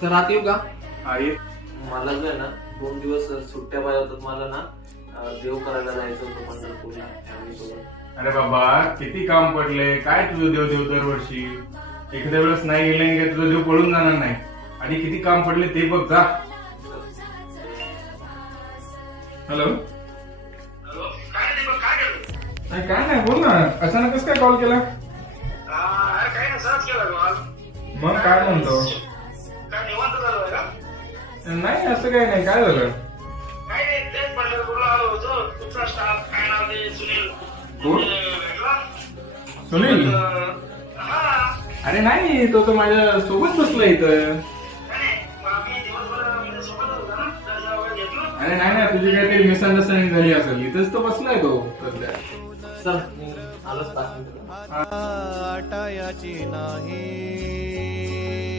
Sir आत येऊ का? आहे. मला जो आहे ना 2 दिवस सुट्ट्या पाहिजे होतात. मला ना देव करायला जायचं होतं पंढरपूरला फॅमिली सोबत. अरे बाबा किती काम पडले, काय तुझं देव देव दरवर्षी. एखाद्या वेळेस नाही गेलं की तुझं देव पळून जाणार नाही. आणि किती काम पडले ते बघ जा. हॅलो. काय नाही बोल ना, अचानकच काय कॉल केला? काय नाही सहज केला कॉल. मग काय म्हणतो? काय निवांत झालं का? नाही असं काही नाही, काय झालं? काय नाही तेच पंढरपूरला आलो होतो. तुमचा स्टाफ काय नाव ते सुनील कोण? भेटला. सुनील? हा अरे नाही, तो तर माझ्या सोबत बसला इथं. नाही मग आम्ही दिवसभर आम्ही सोबत होतो ना त्याच्या वगैरे घेतलं. अरे नाही तुझी काहीतरी मिसअंडरस्टँडिंग झाली असेल. इथंच तर बसलाय तो सध्या. सर मी आलोच 5 मिनिटं. आटायाची नाही